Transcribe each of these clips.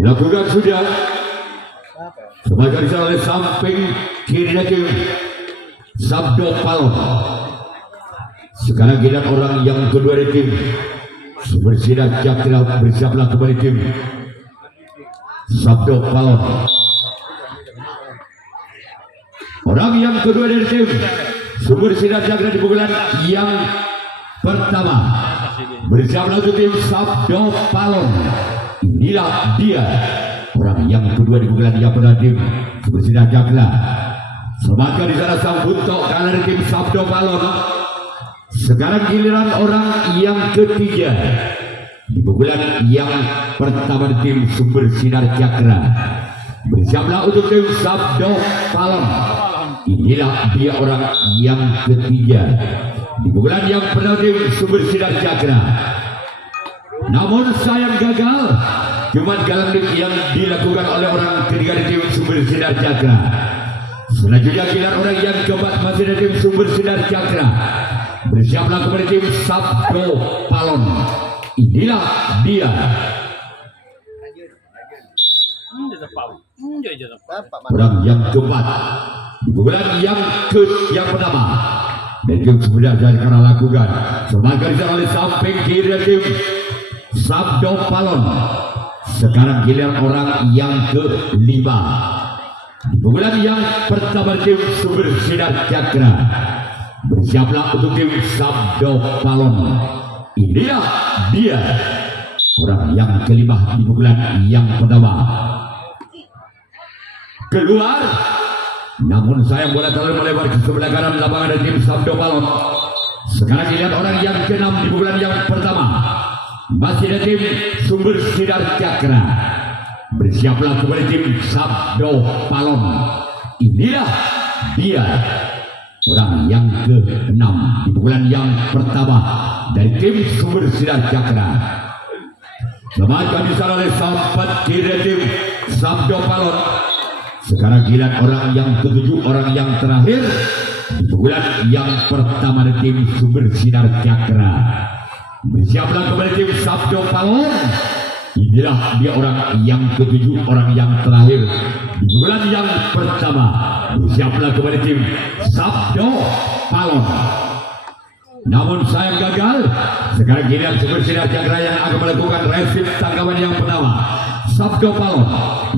Lakukan sudah. Sebagai oleh samping kiri tim Sabdo Palon. Sekarang giliran orang yang kedua dari tim Sumber Sinar Cakra, bersiaplah kembali tim Sabdo Palon. Orang yang kedua dari tim Sumber Sinar Cakra di pukulan yang pertama, bersiaplah untuk tim Sabdo Palon. Inilah dia orang yang kedua di pukulan yang pertama tim Sumber Sinar Cakra. Semakin di sana sang buntok kalah dari tim Sabdo Palon. Sekarang giliran orang yang ketiga di pukulan yang pertama di tim Sumber Sinar Cakra. Bersiaplah untuk tim Sabdo Palon. Inilah dia orang yang ketiga di pukulan yang pertama tim Sumber Sinar Cakra. Namun sayang gagal. Cuma galang yang dilakukan oleh orang ketiga di tim Sumber Sinar Cakra. Selanjutnya giliran orang yang keempat masih dari tim Sumber Sinar Cakra. Bersiaplah kepada tim Sabdo Palon. Inilah dia. Orang yang keempat di pukulan yang pertama dan tim Sumber Sinar Cakra lakukan. Semakin diserang oleh samping kiri dari tim Sabdo Palon. Sekarang giliran orang yang kelima di pukulan yang pertama tim Sumber Sinar Cakra. Bersiaplah untuk tim Sabdo Palon. Inilah dia orang yang kelima di pukulan yang pertama. Keluar, namun sayang bola terlalu melebar ke sebelah kanan lapangan dari tim Sabdo Palon. Sekarang dilihat orang yang keenam di pukulan yang pertama. Masih ada tim Sumber Sinar Cakra. Bersiaplah kembali tim Sabdo Palon. Inilah dia orang yang ke-6 di pukulan yang pertama dari tim Sumber Sinar Cakra. Semakin disalah oleh sahabat kiri tim Sabdo Palon. Sekarang giliran orang yang ke-7, orang yang terakhir di pukulan yang pertama dari tim Sumber Sinar Cakra. Bersiaplah kembali tim Sabdo Palon. Inilah dia orang yang ke-7, orang yang terakhir di bulan yang pertama. Bersiaplah kembali tim Sabdo Palon. Namun sayang gagal. Sekarang giliran Sumber Sinar Cakra yang akan melakukan resip tangkapan yang pertama. Sabdo Palon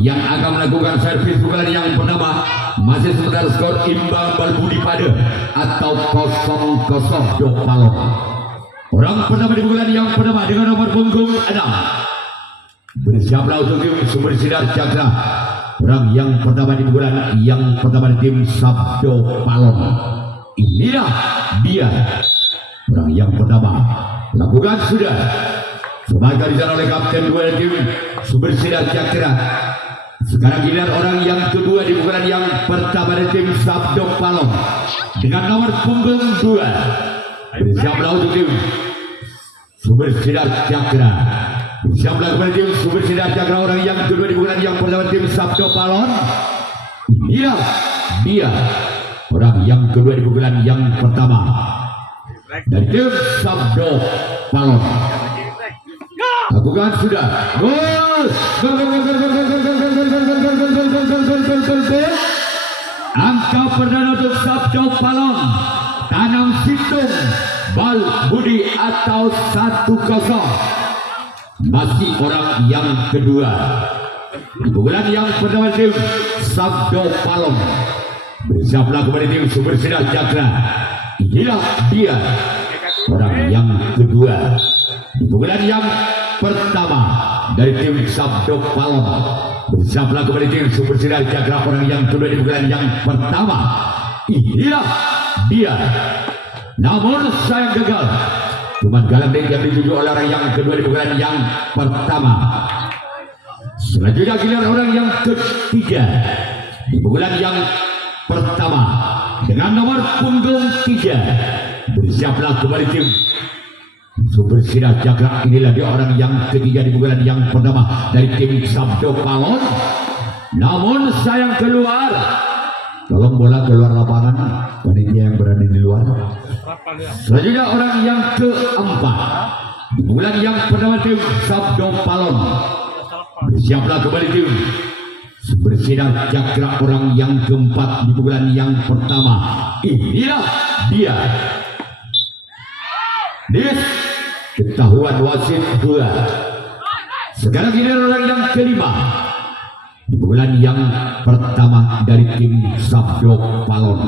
yang akan melakukan servis pukulan yang pertama. Masih sebentar skor imbang berbudi pada atau 0-0 Sabdo Palon. Orang pertama di pukulan yang pertama dengan nomor punggung 6. Bersiaplah untuk tim Sumber Sinar Cakra. Orang yang pertama di pukulan yang pertama di tim Sabdo Palon. Inilah dia orang yang pertama. Lakukan sudah. Sebagai disaran oleh kapten 2 tim Sumber Sinar Cakra. Sekarang giliran orang yang kedua di pukulan yang pertama di tim Sabdo Palon dengan nomor punggung 2. Bersiaplah untuk tim Sumber Sinar Cakra. Bersiaplah kepada tim Sumber Sinar Cakra. Orang yang kedua di bulan yang pertama tim Sabdo Palon. Inilah dia orang yang kedua di bulan yang pertama dari tim Sabdo Palon. Lakukan sudah. Gol. Angka perdana untuk Sabdo Palon. Tanam Situng Bal Budi atau 1-0. Masih orang yang kedua di bulan yang pertama tim Sabdo Palon. Bersiaplah kembali tim Sumber Sinar Cakra. Inilah dia orang yang kedua di bulan yang pertama dari tim Sabdo Palon. Bersiaplah kembali tim Sumber Sinar Cakra. Orang yang kedua di bulan yang pertama. Inilah dia. Namun sayang gagal. Cuma galang yang dituju oleh orang yang kedua di bulan yang pertama. Selanjutnya giliran orang yang ketiga di bulan yang pertama dengan nomor punggung 3. Bersiaplah kembali tim Sumber Sinar Cakra. Inilah dia orang yang ketiga di bulan yang pertama dari tim Sabdo Palon. Namun sayang keluar. Tolong bola keluar lapangan, panitia yang berada di luar. Selanjutnya orang yang keempat, di bulan yang pertama tim Sabdo Palon. Bersiaplah kembali tim bersinar cakra orang yang keempat di bulan yang pertama. Inilah dia. Dis ketahuan wasit 2. Sekarang ini orang yang kelima di bulan yang pertama dari tim Sabdo Palon.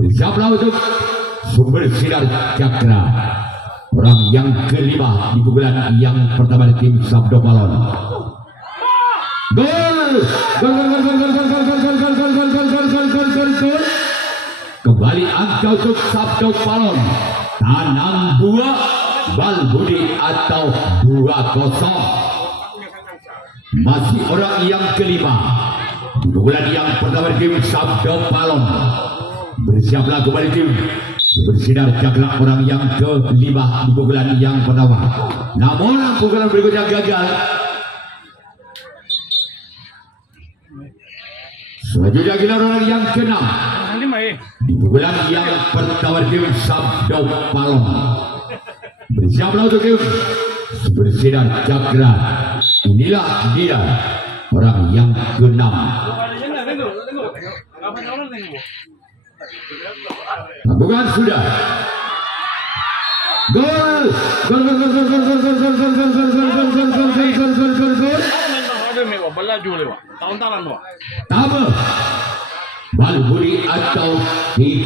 Bersiaplah untuk sumber sinar cakra orang yang kelima di bulan yang pertama dari tim Sabdo Palon. Gol! Kembali angka untuk Sabdo Palon. Tanam 2, bal budi atau 2-0. Masih orang yang kelima di bulan yang pertama tim Sabdo Palon. Bersiaplah kembali tim bersinar cakra orang yang kelima di bulan yang pertama. Namun pukulan berikutnya gagal. Selanjutnya kita orang yang ke-6 di bulan yang pertama tim Sabdo Palon. Bersiaplah untuk tim bersinar cakra. Inilah dia orang yang ke-6. Lakukan sudah. Gol. Tambah bal budi atau 3-0.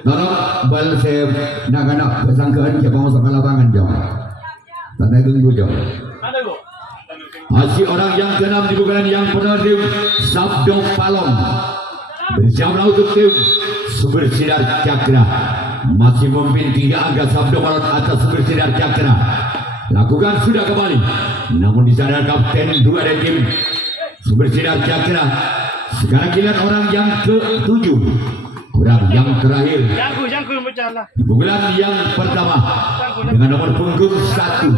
Tolong bal saya nak kesangkaan siapa masuk ke lapangan jauh. Tanda tunggu jauh. Masih orang yang ke-6 di bulan yang pertama tim Sabdo Palon. Bersiaplah untuk tim sumber sinar cakra. Masih memimpin 3 angka Sabdo Palon atas sumber sinar cakra. Lakukan sudah kembali. Namun di sana kapten 2 dari tim sumber sinar cakra. Sekarang giliran orang yang ke-7. Orang yang terakhir di bulan yang pertama dengan nomor punggung 1.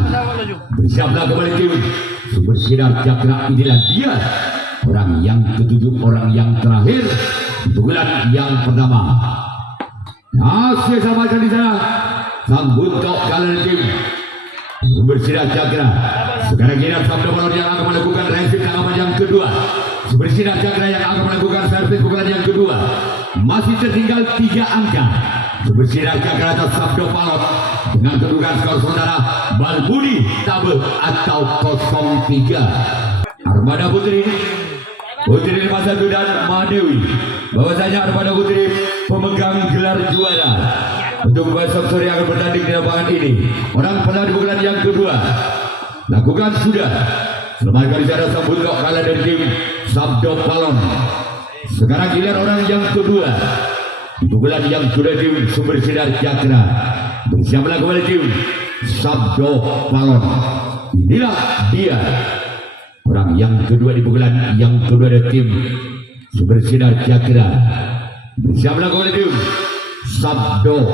Bersiaplah kembali tim sumber sinar cakra. Inilah dia orang yang ke-7, orang yang terakhir di bulan yang pertama. Masih sama di sana sang buntok kalah tim bersinar cakra. Sekarang giliran Sabdo Palon yang akan melakukan resip tanggapan yang kedua. Bersinar cakra yang akan melakukan servis pukulan yang kedua. Masih tertinggal 3 angka. Bersinar cakra atas Sabdo Palon dengan kedudukan skor sementara bal budi tabe atau 0-3. Armada Putri 51 dan Madewi. Bahwasanya Armada Putri pemegang gelar juara untuk besok sore akan bertanding di lapangan ini. Orang pernah di bulan yang kedua. Lakukan sudah. Selamat kali sana sambut kok kalah dari tim Sabdo Palon. Sekarang giliran orang yang kedua di bulan yang kedua tim sumber sinar cakra. Bersiaplah kembali tim Sabdo Palon. Inilah dia orang yang kedua di bulan yang kedua dari tim sumber sinar cakra. Bersiaplah kembali tim Sabdo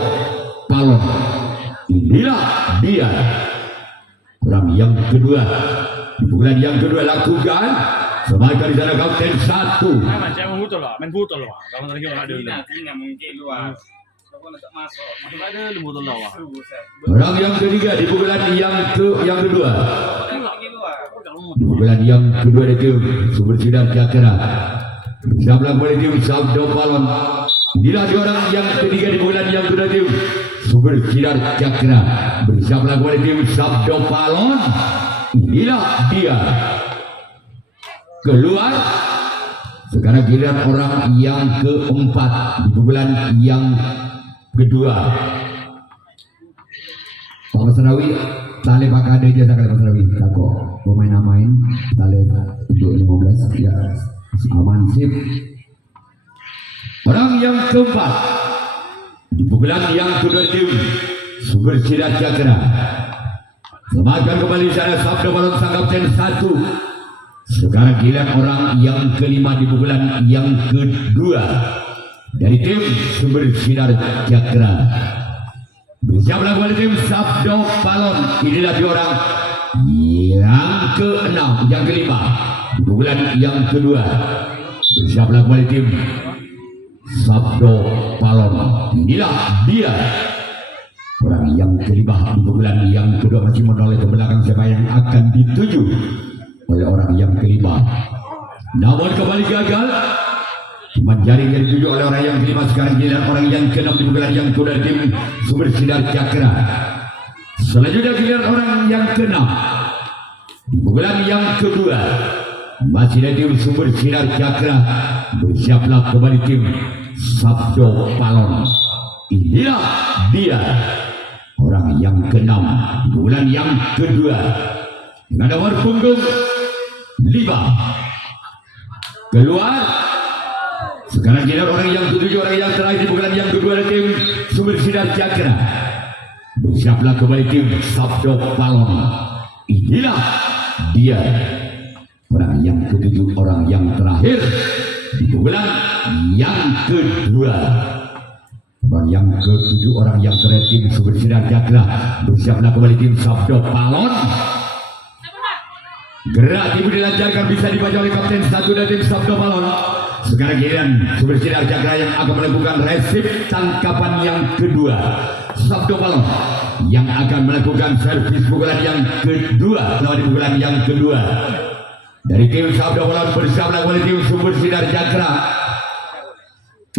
Palon. Inilah dia orang yang kedua di bulan yang kedua. Lakukan sebagai di sana kapten 1. Main putul lah. Kalau lagi orang ada nggak mungkin luar. Orang yang ketiga di bulan yang kedua. Di bulan yang kedua itu sumber sinar cakra. Bersama kembali tim Sabdo Palon. Inilah orang yang ketiga di bulan yang kedua itu sumber sinar cakra. Bersama kembali tim Sabdo Palon. Inilah dia keluar. Sekarang giliran orang yang keempat di bulan yang kedua. Pak Masrawi tali pakai aja sekali Pak Masrawi. Tako pemain tali untuk 15 ya aman sip. Orang yang keempat di bulan yang kedua tim sumber sinar cakra. Semakan kembali sana Sabdo Palon sang kapten 1. Sekarang giliran orang yang kelima di bulan yang kedua dari tim sumber sinar cakra. Bersiaplah kembali tim Sabdo Palon. Inilah dia orang yang ke-6, yang kelima di bulan yang kedua. Bersiaplah kembali tim Sabdo Palon. Inilah dia orang yang kelima di pukulan yang kedua, masih menoleh ke belakang siapa yang akan dituju oleh orang yang kelima. Namun kembali gagal. Jaring yang dituju oleh orang yang kelima. Sekarang giliran orang yang keenam di pukulan yang kedua tim Sumber Sinar Cakra. Selanjutnya giliran orang yang keenam di pukulan yang kedua. Masih ada tim Sumber Sinar Cakra. Bersiaplah kembali tim Sabdo Palon. Inilah dia orang yang keenam di bulan yang kedua dengan nomor punggung 5. Keluar. Sekarang kita orang yang ketujuh, orang yang terakhir di bulan yang kedua dari tim Sumber Sinar Cakra. Bersiaplah kembali tim Sabdo Palon. Inilah dia orang yang ketujuh, orang yang terakhir di bulan yang kedua. Orang yang ketujuh, orang yang terakhir tim Sumber Sinar Cakra. Bersiaplah kembali tim Sabdo Palon. Gerak ibu dilancarkan, bisa dibaca oleh kapten satu dari tim Sabdo Palon. Sekarang giliran Sumber Sinar Cakra yang akan melakukan resip tangkapan yang kedua. Sabdo Palon yang akan melakukan servis pukulan yang kedua. Lawan pukulan yang kedua dari tim Sabdo Palon. Bersiaplah kembali tim Sumber Sinar Cakra.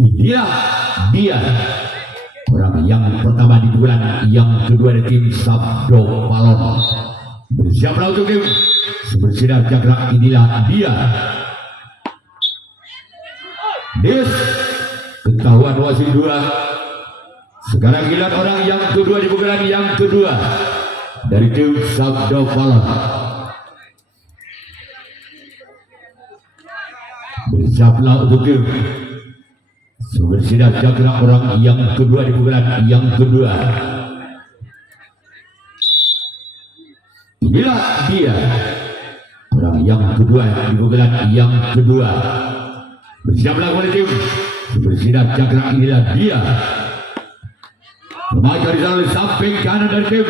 Inilah dia orang yang pertama di bulan yang kedua dari tim Sabdo Palon. Bersiaplah untuk tim Sumber Sinar Cakra. Inilah dia. Dis ketahuan wasit 2. Sekarang giliran orang yang kedua di pukulan yang kedua dari tim Sabdo Palon. Bersiaplah untuk tim Sumber Sinar Cakra, orang yang kedua di pukulan yang kedua. Inilah dia orang yang kedua di pukulan yang kedua. Bersiaplah kembali tim Sumber Sinar Cakra. Inilah dia. Remaja di dalam samping kanan dari tim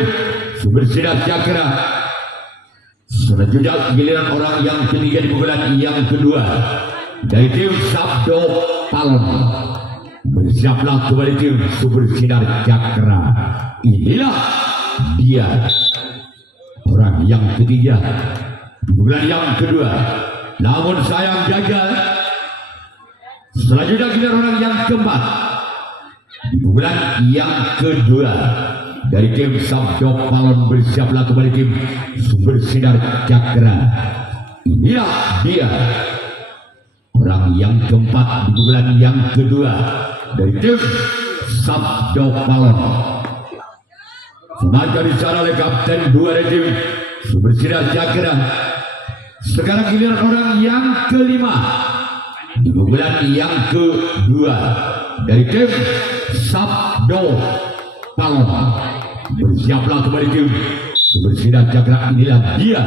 Sumber Sinar Cakra. Selanjutnya giliran orang yang ketiga di pukulan yang kedua dari tim Sabdo Palon. Bersiaplah kembali tim Sumber Sinar Cakra. Inilah dia orang yang ketiga di bulan yang kedua. Namun sayang gagal. Selanjutnya giliran orang yang keempat di bulan yang kedua dari tim Sabdo Palon. Bersiaplah kembali tim Sumber Sinar Cakra. Inilah dia orang yang keempat di bulan yang kedua dari tim Sabdo Palon. Semangat dicara oleh kapten 2 dari tim Sumber Sinar Cakra. Sekarang giliran orang yang kelima di bulan yang kedua dari tim Sabdo Palon. Bersiaplah kembali tim Sumber Sinar Cakra. Inilah dia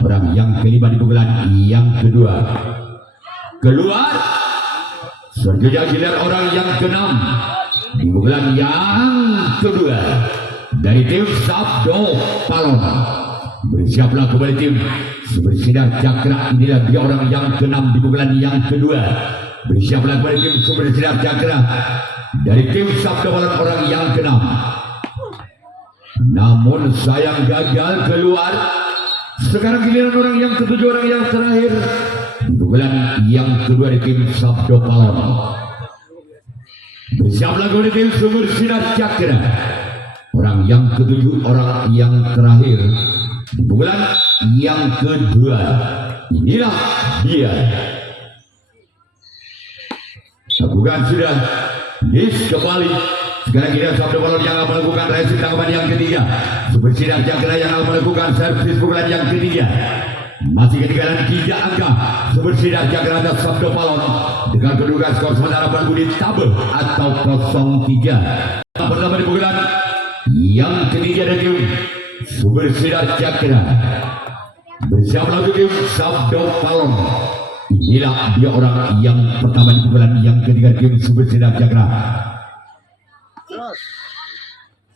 orang yang kelima di bulan yang kedua. Keluar. Selanjutnya giliran orang yang keenam di bulan yang kedua dari tim Sabdo Palon. Bersiaplah kembali tim Sumber Sinar Cakra. Inilah dia orang yang keenam di bulan yang kedua. Bersiaplah kembali tim Sumber Sinar Cakra dari tim Sabdo Palon, orang yang keenam. Namun sayang gagal, keluar. Sekarang giliran orang yang ketujuh, orang yang terakhir di bulan yang kedua dari tim Sabdo Palon. Bersiaplah kembali tim Sumber Sinar Cakra, orang yang ketujuh, orang yang terakhir di bulan yang kedua. Inilah dia. Bukan sudah dis kembali. Sekarang kita Sabdo Palon yang akan melakukan resip tangkapan yang ketiga. Sumber Sinar Cakra yang akan melakukan servis pukulan yang ketiga. Masih ketinggalan 3 angka. Sumber Sinar Cakra atas Sabdo Palon dengan kedudukan skor sementara berbunyi tabel atau 0-3. Pertama di pukulan yang ketiga dari tim Sumber Sinar Cakra. Bersiaplah untuk tim Sabdo Palon. Inilah dia orang yang pertama di pukulan yang ketiga tim Sumber Sinar Cakra.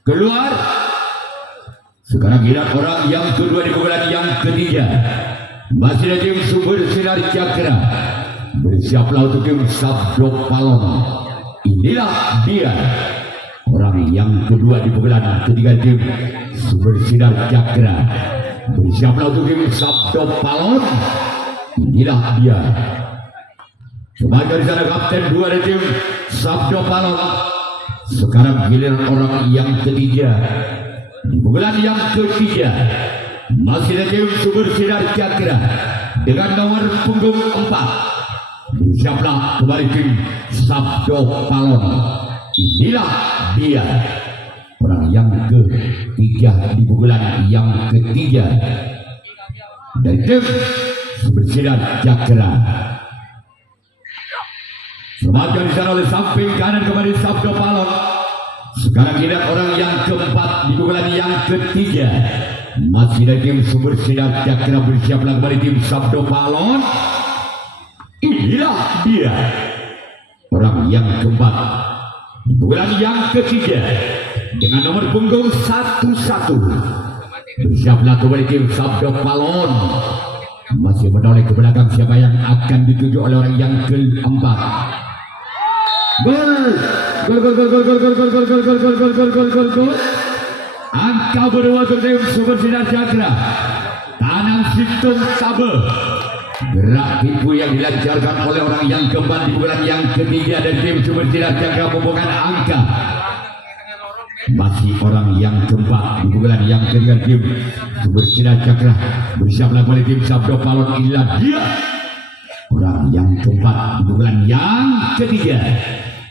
Keluar. Sekarang giliran orang yang kedua di pukulan yang ketiga. Masih ada tim Sumber Sinar Cakra. Bersiaplah untuk tim Sabdo Palon. Inilah dia orang yang kedua di pukulan ketiga tim Sumber Sinar Cakra. Bersiaplah untuk tim Sabdo Palon. Inilah dia. Sebagai di sana kapten dua dari tim Sabdo Palon. Sekarang giliran orang yang ketiga di pukulan yang ketiga. Masih ada tim Sumber Sinar Cakra dengan nomor punggung 4. Bersiaplah kembali tim Sabdo Palon. Inilah dia orang yang ketiga di pukulan yang ketiga dari tim Sumber Sinar Cakra. Semakin disana oleh samping kanan kembali Sabdo Palon. Sekarang lihat orang yang keempat di pukulan yang ketiga. Masih dari tim Sumber Sinar Cakra. Bersiaplah kembali tim Sabdo Palon. Inilah dia orang yang keempat di pukulan yang ketiga dengan nomor punggung 11. Bersiaplah kembali tim Sabdo Palon. Masih menoleh ke belakang siapa yang akan dituju oleh orang yang keempat. Gol. Angka berdua untuk tim Sumber Sinar Cakra. Tanam Situng Tabe. Gerak tipu yang dilancarkan oleh orang yang keempat di pukulan yang ketiga dari tim Sumber Sinar Cakra membuahkan angka. Masih orang yang keempat di pukulan yang ketiga tim Sumber Sinar Cakra. Bersiaplah kembali tim Sabdo Palon. Inilah dia orang yang keempat di pukulan yang ketiga.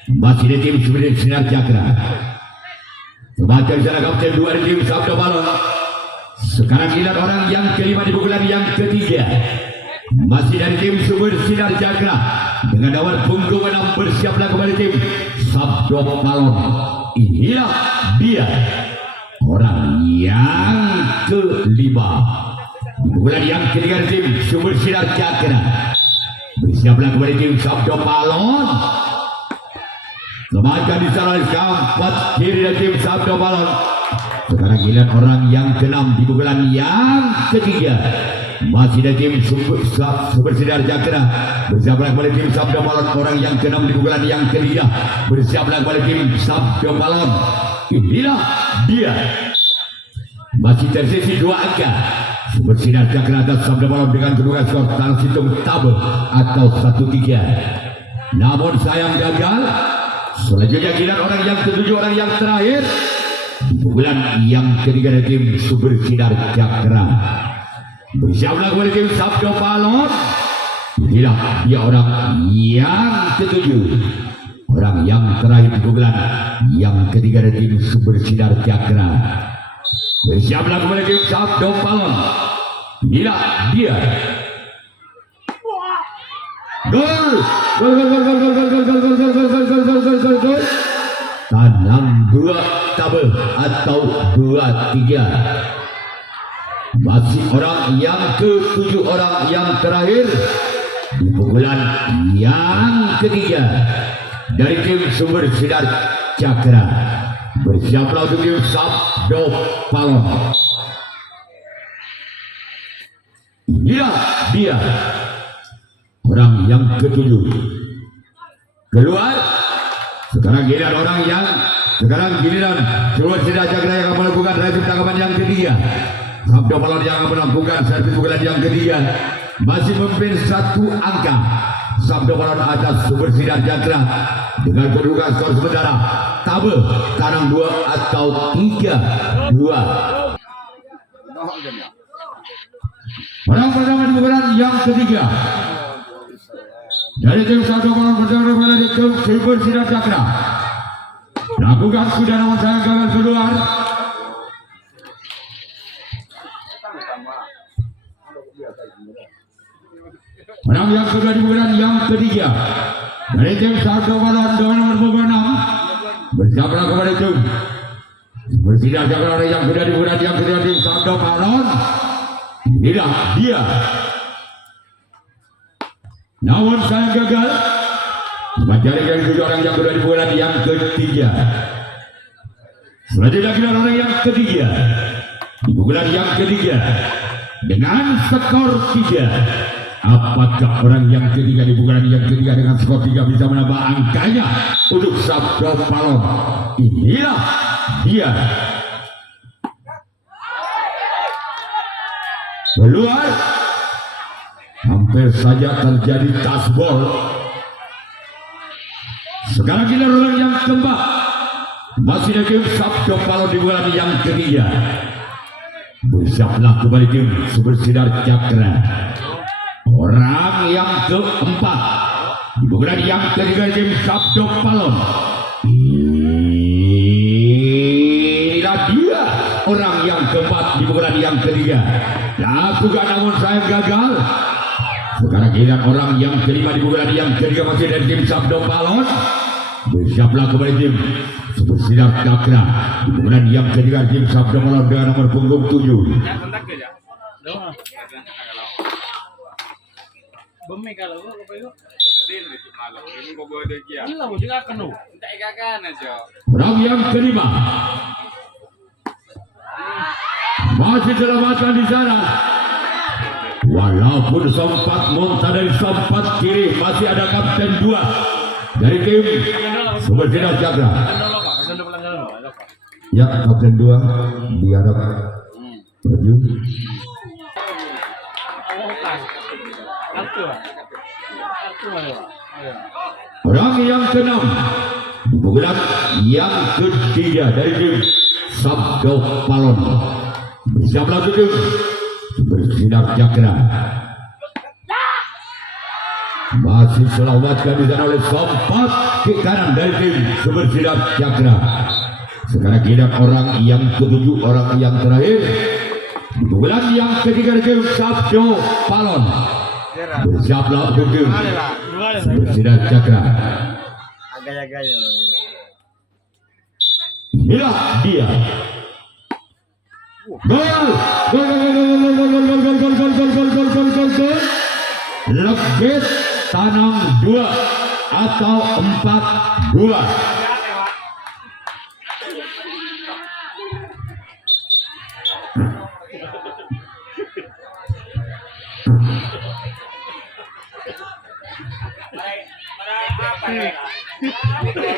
Masih di tim Sumber Sinar Cakra. Sebagai jalan kapten dua di tim Sabdo Palon. Sekarang lihat orang yang kelima di pukulan yang ketiga. Masih dari tim Sumber Sinar Cakra dengan nomor punggung 6. Bersiaplah kembali tim Sabdo Palon. Inilah dia orang yang kelima di pukulan yang ketiga tim Sumber Sinar Cakra. Bersiaplah kembali tim Sabdo Palon. Semakin disalah keempat kiri dari tim Sabdo Palon. Sekarang giliran orang yang keenam di pukulan yang ketiga. Masih ada tim Sumber Sinar Cakra. Bersiaplah kembali tim Sabdo Palon. Orang yang keenam di pukulan yang ketiga. Bersiaplah kembali tim Sabdo Palon. Inilah dia. Masih tersisi 2 angka. Sumber Sinar Cakra atas Sabdo Palon dengan kedudukan skor Tanam Situng Tabe atau 1-3. Namun sayang gagal. Selanjutnya giliran orang yang ketujuh, orang yang terakhir di pukulan yang ketiga dari tim Sumber Sinar Cakra. Bersiaplah kembali tim Sabdo Palon. Inilah dia orang yang ketujuh, orang yang terakhir di pukulan yang ketiga dari tim Sumber Sinar Cakra. Bersiaplah kembali tim Sabdo Palon. Inilah dia. Gol. Tanam 2 tabel atau 2-3. Masih orang yang ke-7, orang yang terakhir di pukulan yang ketiga dari tim Sumber Sinar Cakra. Bersiaplah untuk tim Sabdo Palon. Inilah dia orang yang ke-7 keluar. Sekarang giliran Sumber Sinar Cakra yang akan melakukan rajib tangkapan yang ketiga. Sabdo Palon yang melakukan servis pukulan yang ketiga. Masih memimpin 1 angka. Sabdo Palon atas Sumber Sinar Cakra dengan kedudukan skor sementara Tabe Tanam 2 atau 3-2. Orang pertama di pukulan yang ketiga dari tim Sabdo Palon bersama dengan tim Sumber Sinar Cakra. Lakukan sudah, namun sayang gagal keluar. Orang yang kedua di pukulan yang ketiga dari tim Sabdo Palon dengan nomor punggung 6. Bersiaplah kepada tim Sumber Sinar Cakra. Orang yang kedua di pukulan yang ketiga tim Sabdo Palon. Inilah dia. Namun saya gagal. Mencari dari 7 orang yang kedua di pukulan yang ketiga. Selanjutnya giliran orang yang ketiga di pukulan yang ketiga dengan skor 3. Apakah orang yang ketiga di pukulan yang ketiga dengan skor 3 bisa menambah angkanya untuk Sabdo Palon? Inilah dia. Keluar. Hampir saja terjadi tasbol. Sekarang kita orang yang keempat. Masih ada tim Sabdo Palon di pukulan yang ketiga. Bersiaplah kembali tim Sumber Sinar Cakra. Orang yang keempat di pukulan yang ketiga tim Sabdo Palon. Inilah dia orang yang keempat di pukulan yang ketiga. Lakukan namun saya gagal. Sekarang giliran orang yang kelima di pukulan yang ketiga masih dari tim Sabdo Palon. Bersiaplah kembali tim Sumber Sinar Cakra di pukulan yang ketiga tim Sabdo Palon dengan nomor punggung 7. Bumi kalau orang yang kelima masih selamatkan di sana. Walaupun sempat monta dari sempat kiri, masih ada kapten 2 dari tim Sumber Sinar Cakra. Ya, kapten 2 diharap maju. Orang yang keenam di pukulan yang ketiga dari tim Sabdo Palon. Bersiaplah tim Sumber Sinar Cakra. Masih selamatkan di sana oleh sempat ke kanan dari tim Sumber Sinar Cakra. Sekarang kita orang yang ketujuh, orang yang terakhir di pukulan yang ketiga dari tim Sabdo Palon. Bersiaplah untuk tim Sumber Sinar Cakra. Inilah dia. Gol. Legit tanam 2 atau 4-2.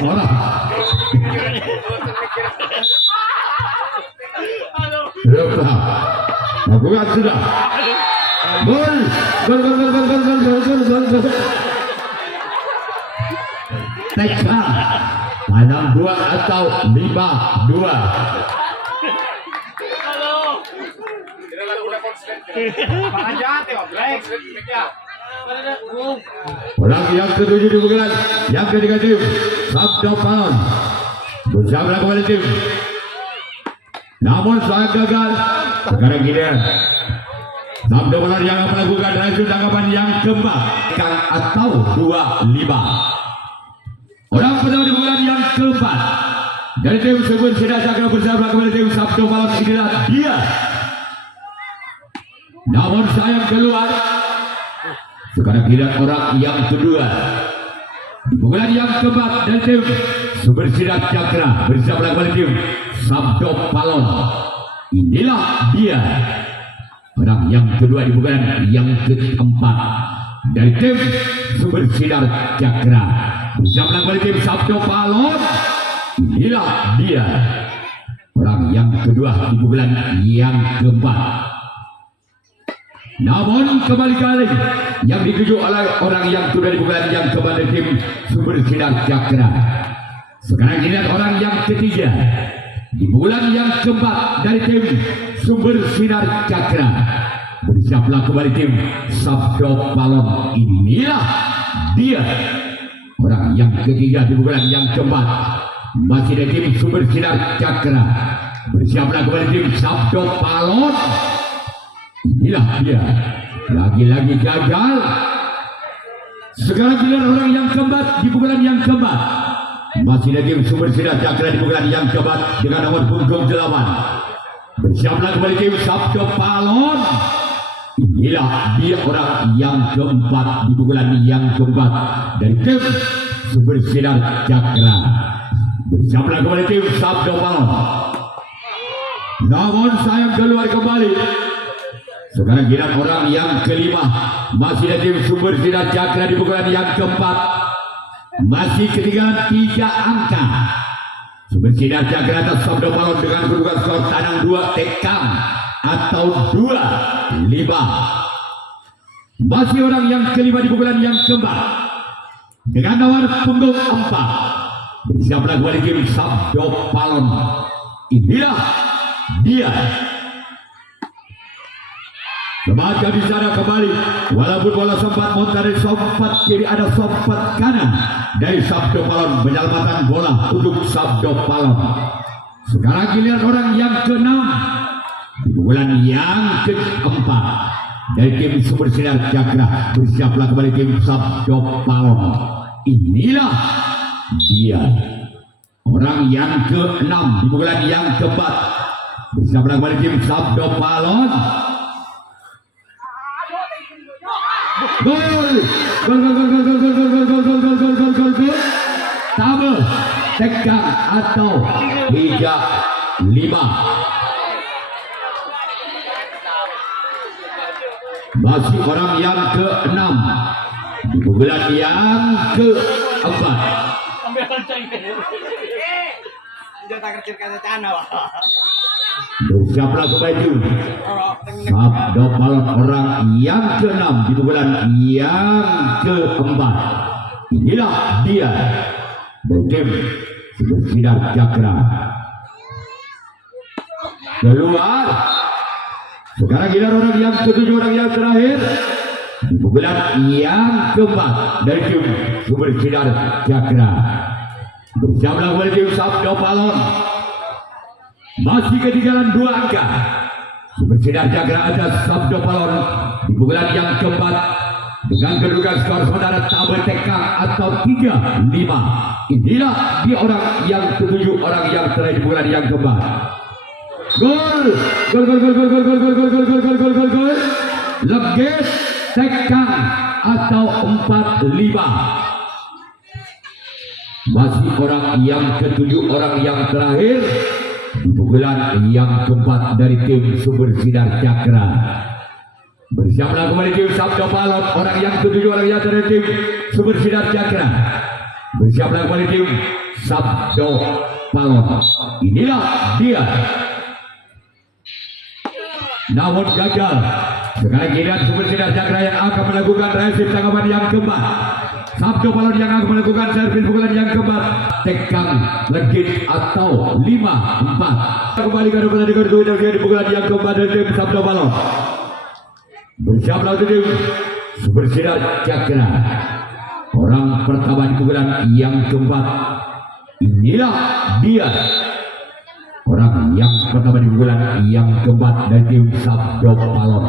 Orang. Lakukan sudah. Gol. Teksa. Tanam 2 atau 5-2. Orang yang ketujuh di pukulan yang ketiga tim Sabdo Palon. Bersama kembali tim. Namun saya gagal. Sekarang giliran Sabdo Palon yang melakukan hasil tangkapan yang keempat atau 2-5. Orang pertama di pukulan yang keempat dari tim Sumber Sinar Cakra bersama kembali tim Sabdo Palon. Inilah dia. Namun sayang keluar. Sekarang giliran orang yang kedua di pukulan yang keempat dari tim Sumber Sinar Cakra bersama kembali tim Sabdo Palon. Inilah dia orang yang kedua di pukulan yang keempat dari tim Sumber Sinar Cakra bersama kembali tim Sabdo Palon. Inilah dia orang yang kedua di pukulan yang keempat. Namun kembali kali yang dituju oleh orang yang sudah di pukulan yang keempat dari tim Sumber Sinar Cakra. Sekarang dilihat orang yang ketiga di pukulan yang keempat dari tim Sumber Sinar Cakra. Bersiaplah kembali tim Sabdo Palon. Inilah dia orang yang ketiga di pukulan yang keempat. Masih dari tim Sumber Sinar Cakra. Bersiaplah kembali tim Sabdo Palon. Inilah dia. Lagi-lagi gagal. Sekarang giliran orang yang keempat di pukulan yang keempat. Masih lagi Sumber Sinar Cakra di pukulan yang keempat dengan nomor punggung 8. Bersiaplah kembali tim Sabdo Palon. Inilah dia orang yang keempat di pukulan yang keempat dari tim Sumber Sinar Cakra. Bersiaplah kembali tim Sabdo Palon. Namun sayang keluar kembali. Sekarang giliran orang yang kelima. Masih ada tim Sumber Sinar Cakra di pukulan yang keempat. Masih ketinggalan 3 angka. Sumber Sinar Cakra atas Sabdo Palon dengan kedudukan skor tandang 2 tekang atau 2-5. Masih orang yang kelima di pukulan yang keempat dengan nomor punggung 4. Bersiaplah kembali tim Sabdo Palon. Inilah dia. Semangat di sana kembali. Walaupun bola sempat montar dari sompat kiri, ada sompat kanan dari Sabdo Palon. Penyelamatan bola untuk Sabdo Palon. Sekarang giliran orang yang ke-6 di bulan yang ke-4 dari tim Sumber Sinar Cakra. Bersiaplah kembali tim Sabdo Palon. Inilah dia. Orang yang ke-6 di bulan yang ke-4. Bersiaplah kembali tim Sabdo Palon. Gol. Tambah tegang atau 3-5. Masih orang yang ke-6 di bulan yang ke-4. Bersiaplah kembali Sabdo Palon orang yang ke-6 di bulan yang ke-4. Inilah dia dari tim Sumber Sinar Cakra. Keluar. Sekarang giliran orang yang ke-7, orang yang terakhir di bulan yang ke-4 dari tim Sumber Sinar Cakra. Bersiaplah kembali tim Sabdo Palon. Masih ketinggalan 2 angka. Sumber Sinar Cakra atas Sabdo Palon di bulan yang keempat dengan kedudukan skor sementara tabel tekang atau 3-5. Inilah dia orang yang ke-7, orang yang terakhir di bulan yang keempat. Gol. Legit tekang atau 4-5. Masih orang yang ke-7, orang yang terakhir di pukulan yang keempat dari tim Sumber Sinar Cakra. Bersiaplah kembali tim Sabdo Palon orang yang ke-7, orang yang terakhir tim Sumber Sinar Cakra. Bersiaplah kembali tim Sabdo Palon. Inilah dia. Namun gagal. Sekarang giliran Sumber Sinar Cakra yang akan melakukan resip tanggapan yang keempat. Sabdo Palon yang akan melakukan servis pukulan yang keempat. Tekang legit atau 5-4. Kembali ke depan di pukulan yang keempat dari tim Sabdo Palon. Bersiaplah tim Sumber Sinar Cakra. Orang pertama di pukulan yang keempat. Inilah dia. Orang yang pertama di pukulan yang keempat dari tim Sabdo Palon.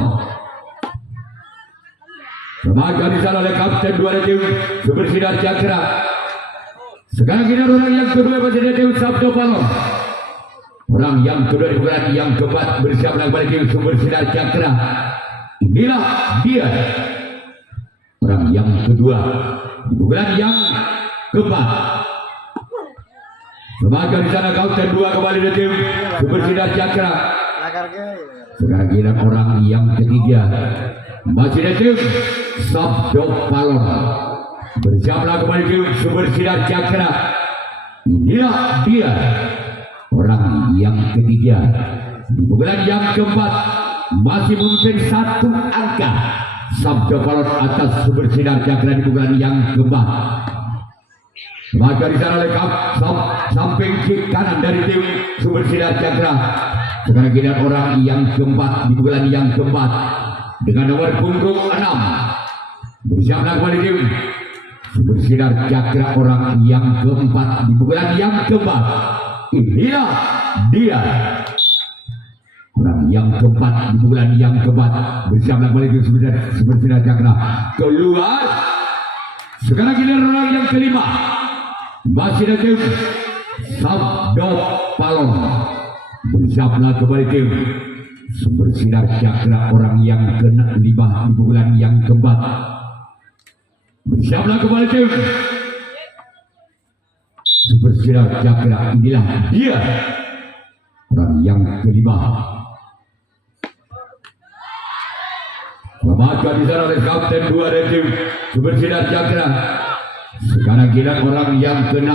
Semangat di sana oleh kapten 2 dari tim Sumber Sinar Cakra. Sekarang kita orang yang kedua masih dari tim Sabdo Palon. Orang yang kedua di bulan yang keempat bersiaplah kembali tim Sumber Sinar Cakra. Inilah dia. Orang yang kedua di bulan yang keempat. Semangat di sana kapten 2 kembali dari tim Sumber Sinar Cakra. Sekarang kita orang yang ketiga masih dari tim Sabdo Palon. Bersiaplah kembali tim Sumber Sinar Cakra. Inilah dia. Orang yang ketiga di bulan yang keempat masih memimpin 1 angka. Sabdo Palon atas Sumber Sinar Cakra di bulan yang keempat. Maka di sana oleh samping kiri kanan dari tim Sumber Sinar Cakra. Sekarang kita orang yang keempat di bulan yang keempat dengan nomor punggung 6. Bersiaplah kembali tim Sumber Sinar Cakra orang yang keempat di bulan yang keempat. Inilah dia. Orang yang keempat di bulan yang keempat. Bersiaplah kembali tim Sumber Sinar Cakra. Keluar. Sekarang kita orang yang kelima. Masih ada tim Sabdo Palon. Bersiaplah kembali tim Sumber Sinar Cakra orang yang ke-5 di bulan yang keempat. Bersiaplah kembali tim Sumber Sinar Cakra. Inilah dia. Orang yang ke-5. Maka di sana oleh kapten 2 dari tim Sumber Sinar Cakra. Sekarang giliran orang yang ke-6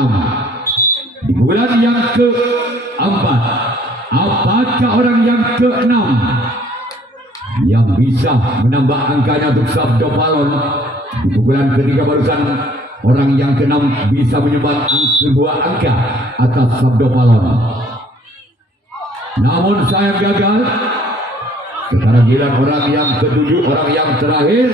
di bulan yang ke-4. Apakah orang yang ke-6 yang bisa menambah angkanya untuk Sabdo Palon? Di bulan ketiga barusan orang yang ke-6 bisa menyumbang 2 angka atas Sabdo Palon. Namun sayang gagal. Sekarang giliran orang yang ke-7, orang yang terakhir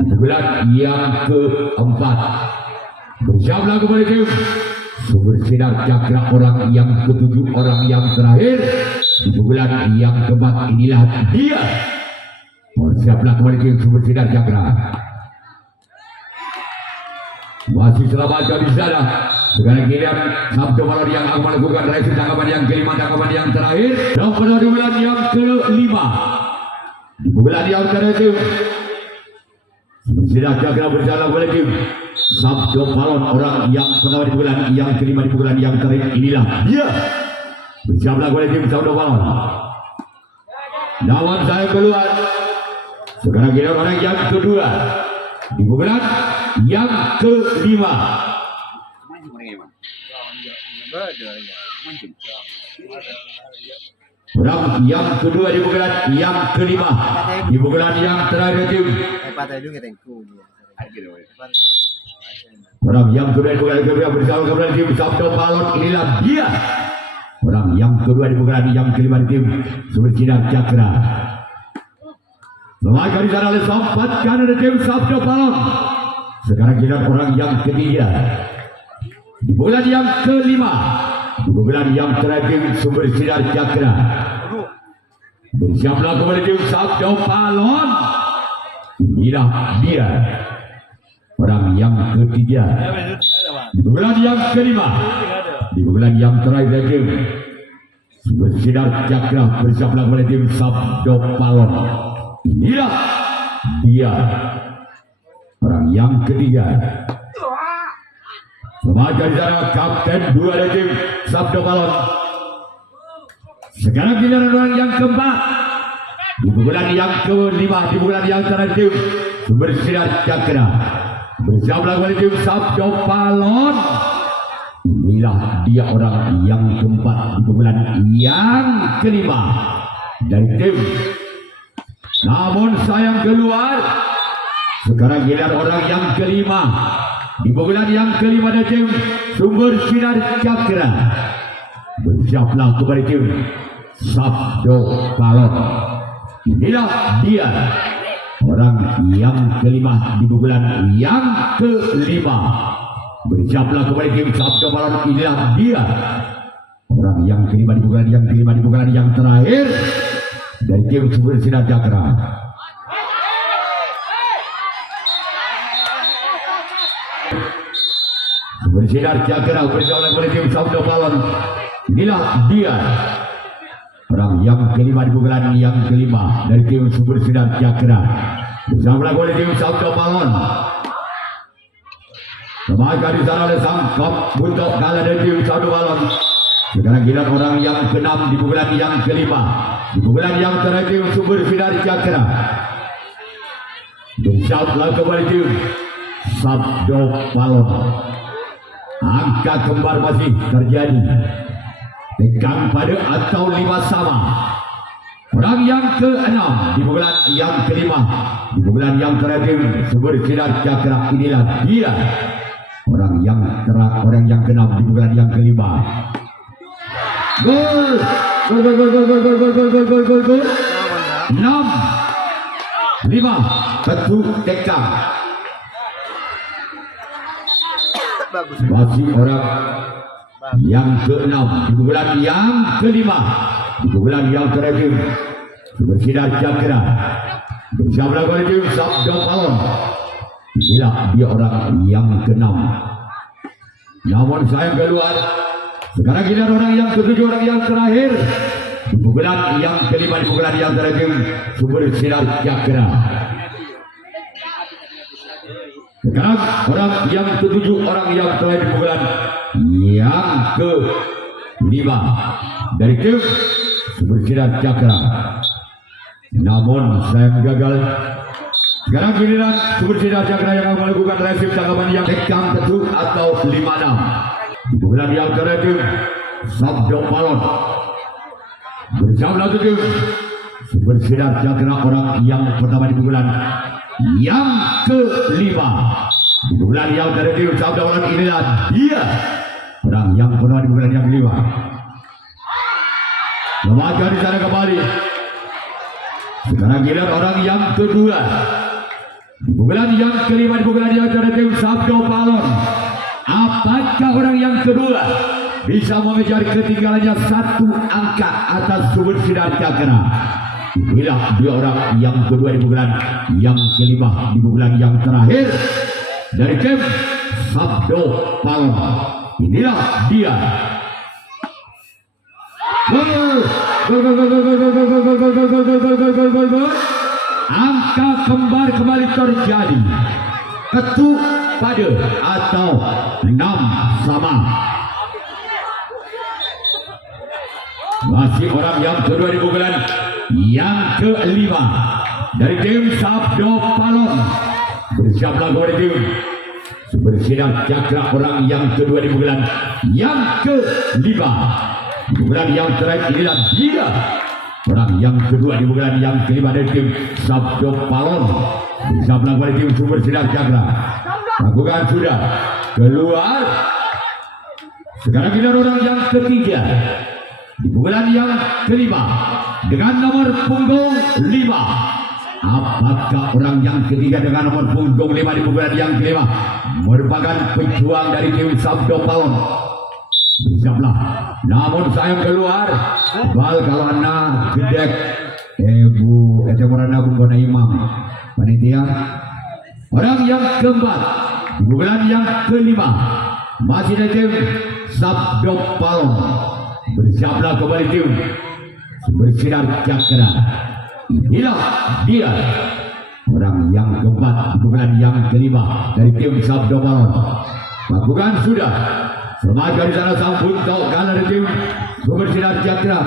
di bulan yang ke-4. Bersiaplah kembali tim Sumber Sinar Cakra orang yang ke-7, orang yang terakhir di bulan yang ke-4. Inilah dia. Bersiaplah kembali tim Sumber Sinar Cakra. Masih selamat di sana. Sekarang giliran Sabdo Palon yang akan melakukan race tangkapan yang kelima, tangkapan yang terakhir. Dan pada di bulan yang ke-5 di bulan yang terakhir Sinar Cakra berjalan oleh tim Sabdo Palon orang yang pertama di bulan yang kelima, di bulan yang terakhir. Inilah dia. Bersiaplah oleh tim Sabdo Palon. Namun saya keluar. Sekarang giliran orang yang kedua di bulan yang ke-5. Orang yang kedua di bulan yang ke-5 di bulan yang terakhir tim. Orang yang kedua di bulan ke-5 bersama kepada tim Sabdo Palon. Inilah dia. Orang yang kedua di bulan yang ke-5 di tim Sumber Sinar Cakra. Lemahkan di sana oleh sempat kanan dari tim Sabdo Palon. Sekarang giliran orang yang ketiga di bulan yang ke-5 di bulan yang terakhir Sumber Sinar Cakra. Bersiaplah kembali tim Sabdo Palon. Inilah dia. Orang yang ketiga di bulan yang ke-5 di bulan yang terakhir Sumber Sinar Cakra. Bersiaplah kembali tim Sabdo Palon. Inilah dia. Orang yang ketiga. Selamat di sana kapten 2 dari tim Sabdo Palon. Sekarang giliran orang yang keempat di bulan yang ke-5 di bulan yang terakhir Sumber Sinar Cakra. Bersiaplah kembali tim Sabdo Palon. Inilah dia orang yang keempat di bulan yang ke-5 dari tim. Namun sayang keluar. Sekarang giliran orang yang ke-5 di bulan yang ke-5 dari tim Sumber Sinar Cakra. Bersiaplah kembali tim Sabdo Palon. Inilah dia. Orang yang ke-5 di bulan yang ke-5. Bersiaplah kembali tim Sabdo Palon. Inilah dia. Orang yang ke-5 di bulan yang ke-5 di bulan yang terakhir dari tim Sumber Sinar Cakra. Sumber Sinar Cakra berjalan oleh tim Sabdo Palon. Inilah dia. Orang yang ke-5 di bulan yang ke-5 dari tim Sumber Sinar Cakra. Bersama oleh tim Sabdo Palon. Maka di sana oleh sang buntut kalah dari tim Sabdo Palon. Sekarang giliran orang yang ke-6 di bulan yang ke-5 di bulan yang terakhir Sumber Sinar Cakra. Bersiaplah kembali tim Sabdo Palon. Angka kembar masih terjadi. Tekan pada atau 5 sama. Orang yang ke-6 di bulan yang ke-5 di bulan yang terakhir Sumber Sinar Cakra. Inilah dia. Orang yang ke-6 di bulan yang ke-5. Gol. Gol. 6 5 satu tekan. Masih orang yang ke-6 di bulan yang ke-5 di bulan yang terakhir Sumber Sinar Cakra. Bersama kembali tim Sabdo Palon. Inilah dia orang yang ke-6. Namun sayang keluar. Sekarang giliran orang yang ke-7, orang yang terakhir di bulan yang ke-5 di bulan yang terakhir Sumber Sinar Cakra. Sekarang orang yang ke-7, orang yang terakhir di bulan yang ke-5 dari tim sumber sinar cakra. Namun sayang gagal. Sekarang giliran sumber sinar cakra yang akan melakukan resip tanggapan yang tekang ketuk atau 5-6. Di pukulan yang terakhir Sabdo Palon bersama tujuh sumber sinar cakra orang yang pertama di pukulan yang kelima. Di pukulan yang terakhir Sabdo Palon inilah dia orang yang pertama di pukulan yang kelima. Memacu di sana kembali. Sekarang giliran orang yang kedua. Di pukulan yang kelima di pukulan yang terakhir Sabdo Palon. Apakah orang yang kedua bisa mengejar ketinggalannya 1 angka atas sumber sinar cakra? Inilah dia orang yang kedua di pukulan yang kelima di pukulan yang terakhir dari tim Sabdo Palon. Inilah dia. Angka kembar kembali terjadi. Ketuk pada atau 6 sama. Masih orang yang kedua di pukulan yang kelima dari tim Sabdo Palon. Bersiaplah kepada tim sumber sinar cakra orang yang kedua di pukulan yang kelima. Pukulan yang terakhir inilah dia orang yang kedua di pukulan yang kelima dari tim Sabdo Palon. Bersiaplah kepada tim sumber sinar cakra. Lakukan sudah keluar. Sekarang kita orang yang ketiga di pukulan yang kelima dengan nomor punggung 5. Apakah orang yang ketiga dengan nomor punggung 5 di pukulan yang kelima merupakan pejuang dari tim Sabdo Palon? Bersiaplah. Namun sayang keluar. Bal kalau anak gedek Bu etemorana bumbona imam panitia. Orang yang keempat di pukulan yang kelima masih dari tim Sabdo Palon. Bersiaplah kembali tim sumber sinar cakra. Inilah dia orang yang keempat di pukulan yang kelima dari tim Sabdo Palon. Lakukan sudah. Selamat dari sana sang buntok kalah dari tim sumber sinar cakra.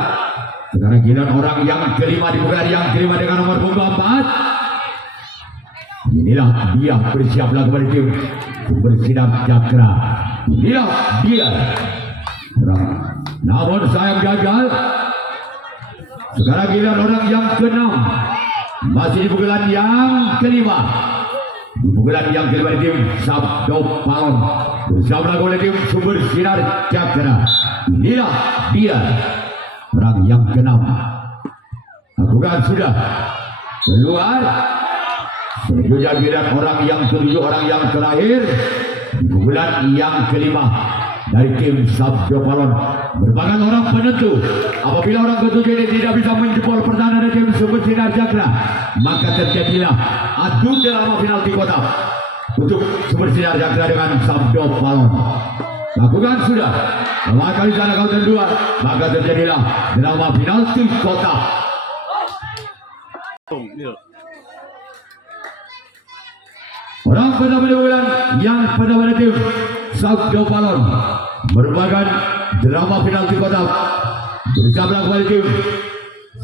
Sekarang giliran orang yang kelima di pukulan yang kelima dengan nomor punggung 4. Inilah dia. Bersiaplah kembali tim sumber sinar cakra. Inilah dia orang. Namun sayang gagal. Sekarang giliran orang yang ke-6 masih di pukulan yang kelima. Di pukulan yang kelima di tim Sabdo Palon. Bersama oleh tim sumber sinar cakra. Inilah dia orang yang ke-6. Lakukan sudah keluar. Selanjutnya giliran orang yang ke-7, orang yang terakhir di pukulan yang kelima dari tim Sabdo Palon. Merupakan orang penentu. Apabila orang ketujuh ini tidak bisa menjebol pertahanan dari tim sumber sinar cakra, maka terjadilah adu drama penalti kotak untuk sumber sinar cakra dengan Sabdo Palon. Lakukan sudah. Maka di sana kautan 2, maka terjadilah drama penalti kotak. Orang pertama di bulan yang pertama dari tim Sabdo Palon merupakan drama penalti kotak. Bersama kembali tim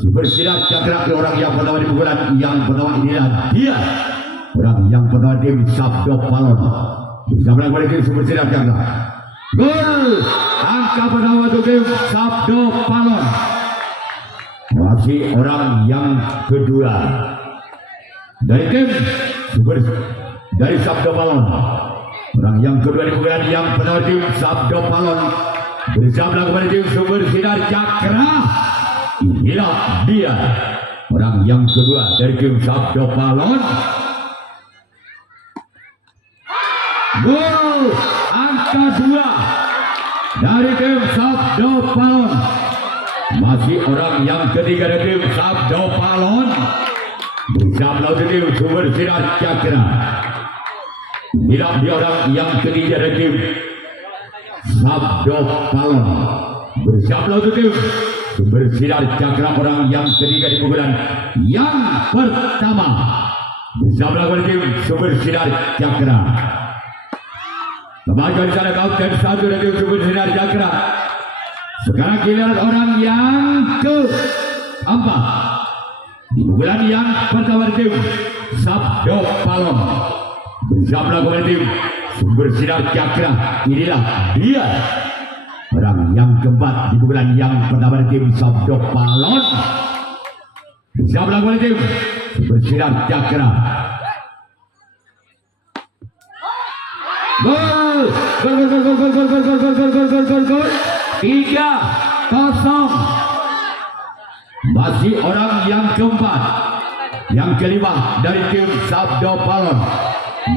sumber sinar cakra orang yang pertama di pukulan yang pertama inilah dia orang yang pertama tim Sabdo Palon. Bersama kembali tim sumber sinar cakra. Gol angka pertama untuk tim Sabdo Palon. Masih orang yang kedua dari tim sumber dari Sabdo Palon. Orang yang kedua di pukulan yang pertama tim Sabdo Palon. Bersama kepada tim sumber sinar cakra. Inilah dia orang yang kedua dari tim Sabdo Palon. Gol angka 2 dari tim Sabdo Palon. Masih orang yang ketiga dari tim Sabdo Palon. Bersama tim sumber sinar cakra. Inilah dia orang yang ketiga dari tim Sabdo Palon. Bersama tim sumber sinar cakra orang yang ketiga di pukulan yang pertama. Bersama tim sumber sinar cakra. Kembali di sana kautan 1 dari sumber sinar cakra. Sekarang giliran orang yang keempat. Di bulan yang pertama tim Sabdo Palon bersama lagu tim Sumber Sinar Cakra. Inilah dia orang yang keempat di bulan yang pertama tim Sabdo Palon bersama lagu tim Sumber Sinar Cakra. Gol 3-0. Masih orang yang keempat, yang kelima dari tim Sabdo Palon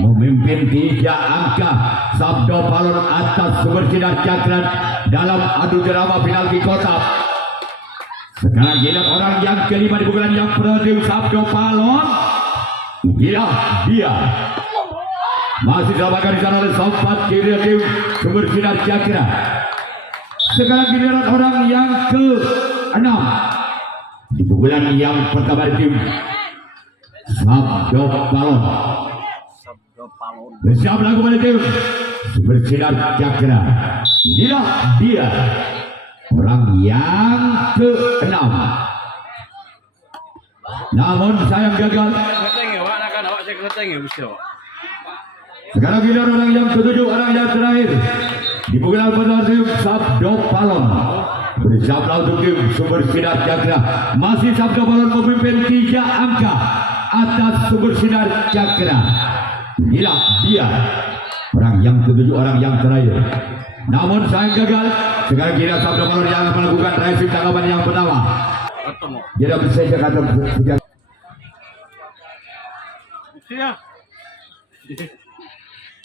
memimpin 3 angka. Sabdo Palon atas Sumber Sinar Cakra dalam adu drama penalti kotak. Sekarang giliran orang yang kelima di bulan yang pertama tim Sabdo Palon. Gila dia masih diselamatkan di sana oleh Sobat kiri tim Sumber Sinar Cakra. Sekarang giliran orang yang ke-6 di bulan yang pertama tim Sabdo Palon bersama lagu pada tim Sumber Sinar Cakra. Inilah dia orang yang ke-6. Namun sayang gagal. Sekarang giliran orang yang ke-7, orang yang terakhir di bulan pertama tim Sabdo Palon bersama untuk tim Sumber Sinar Cakra. Masih Sabdo Palon memimpin 3 angka atas Sumber Sinar Cakra. Inilah dia orang yang ke-7, orang yang terakhir. Namun sayang gagal. Sekarang giliran Sabdo Palon yang melakukan racing tanggapan yang pertama. Jadi bisa saya kata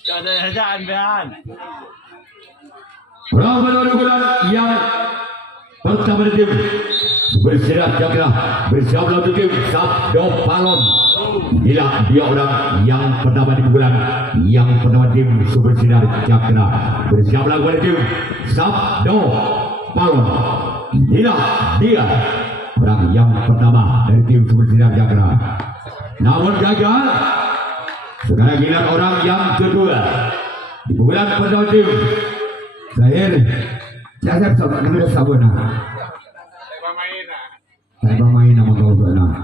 Keadaan behan. Berapa bulan yang pertama tim Sumber Sinar Cakra bersama untuk tim Sabdo Palon. Inilah dia orang yang pertama di bulan yang pertama tim Sumber Sinar Cakra bersama lagu tim Sabdo Palon. Inilah dia orang yang pertama dari tim Sumber Sinar Cakra. Namun gagal. Sekarang giliran orang yang kedua di bulan pertama tim saya coba kita sabuna. Saya pemain nama kau sana.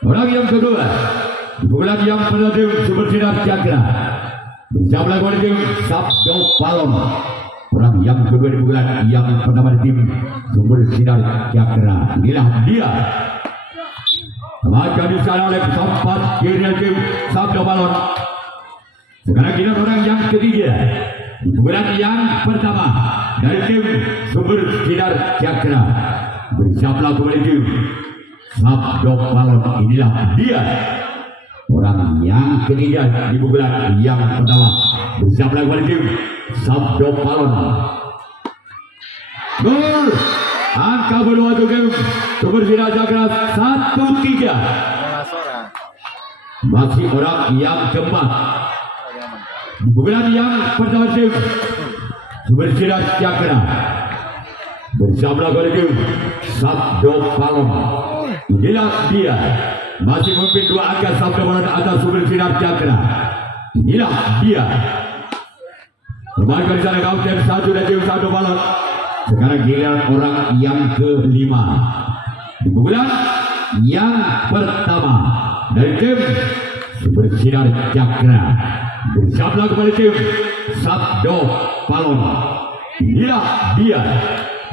Orang yang kedua di bulan yang pertama tim Sumber Sinar Cakra bersama lagu tim Sabdo Palon. Orang yang kedua di bulan yang pertama tim Sumber Sinar Cakra. Inilah dia. Maka di sana oleh Sobat kiri tim Sabdo Palon. Sekarang kita orang yang ketiga di bulan yang pertama dari tim Sumber Sinar Cakra bersama kembali tim Sabdo Palon. Inilah dia orang yang ketiga di bulan yang pertama bersama kembali tim Sabdo Palon. Gol angka berdua untuk tim Sumber Sinar Cakra 1-3. Masih orang yang keempat di bulan yang pertama tim Sumber Sinar Cakra bersama lagu tim Sabdo Palon. Inilah dia masih memimpin 2 angka Sabdo Palon atas Sumber Sinar Cakra. Inilah dia kembali di sana kau tim 1 dan tim Sabdo Palon. Sekarang giliran orang yang kelima di bulan yang pertama dari tim Sumber Sinar Cakra bersama kembali tim Sabdo Palon. Inilah dia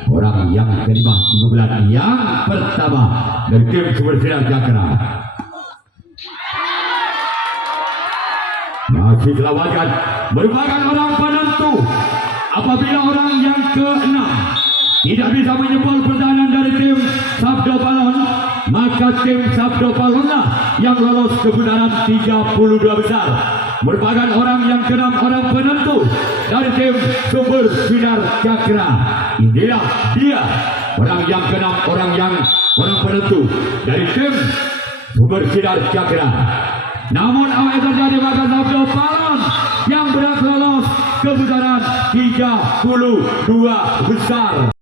orang yang kelima di bulan yang pertama dari tim Sumber Sinar Cakra. Masih selamatkan merupakan orang penentu. Apabila orang yang ke-6 tidak bisa menyebol pertahanan dari tim Sabdo Palon, maka tim Sabdo Palonlah yang lolos ke putaran 32 besar. Merupakan orang yang ke-6, orang penentu dari tim Sumber Sinar Cakra. Inilah dia orang yang ke-6, orang penentu dari tim Sumber Sinar Cakra. Namun apa yang terjadi, maka Sabdo Palon yang berhak lolos ke putaran 32 besar.